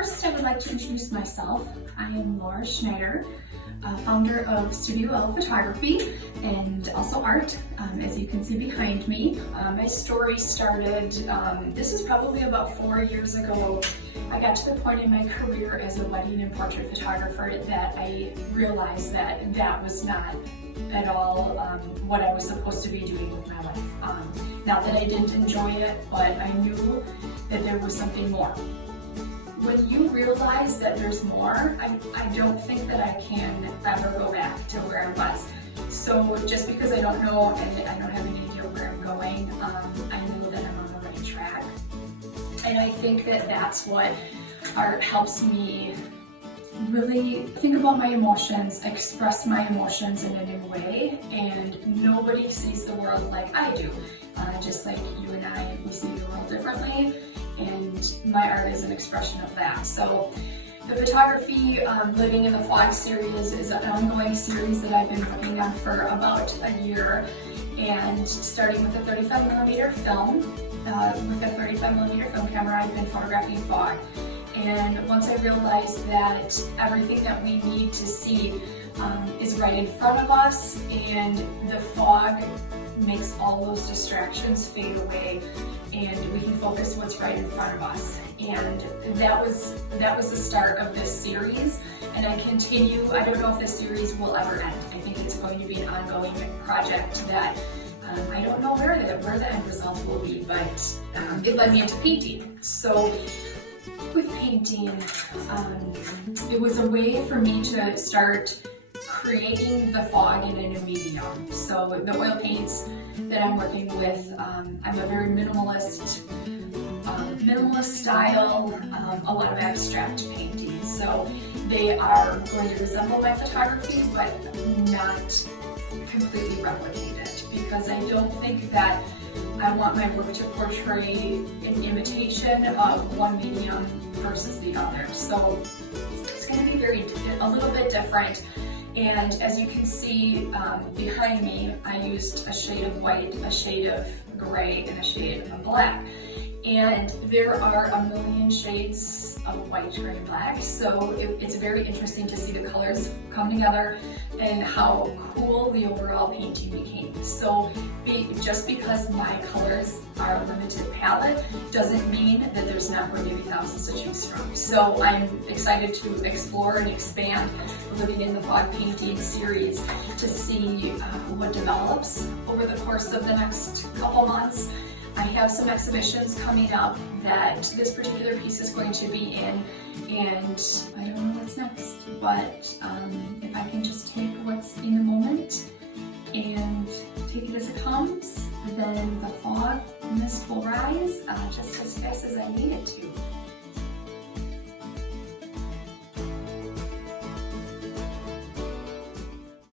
first, I would like to introduce myself. I am Schneider, founder of Studio L Photography and also art, as you can see behind me. My story started, this was probably about 4 years ago. I got to the point in my career as a wedding and portrait photographer that I realized that that was not at all what I was supposed to be doing with my life. Not that I didn't enjoy it, but I knew that there was something more. When you realize that there's more, I don't think that I can ever go back to where I was. So just because I don't know and I don't have any idea where I'm going, I know that I'm on the right track. And I think that that's what art helps me really think about my emotions, express my emotions in a new way, and nobody sees the world like I do. Just like you and I, we see the world differently, and my art is an expression of that. So the photography Living in the Fog series is an ongoing series that I've been working on for about a year, and starting with a 35mm film. With a 35mm film camera, I've been photographing fog. And once I realized that everything that we need to see is right in front of us, and the fog makes all those distractions fade away, and we can focus what's right in front of us. And that was the start of this series, and I continue. I don't know if this series will ever end. I think it's going to be an ongoing project that I don't know where the end result will be, but it led me into painting. So with painting, it was a way for me to start creating the fog in a new medium. So the oil paints that I'm working with, I'm a very minimalist style, a lot of abstract painting. So they are going to resemble my photography, but not completely replicate it, because I don't think that I want my work to portray an imitation of one medium versus the other. So it's going to be a little bit different. And as you can see behind me, I used a shade of white, a shade of gray, and a shade of black. And there are a million shades of white, gray, and black. So it's very interesting to see the colors come together and how cool the overall painting became. So just because my colors are a limited palette doesn't mean that there's not going to be thousands to choose from. So I'm excited to explore and expand Living in the Fog painting series to see what develops over the course of the next couple months. I have some exhibitions coming up that this particular piece is going to be in, and I don't know what's next, but if I can just take what's in the moment and take it as it comes, then the fog mist will rise just as fast as I need it to.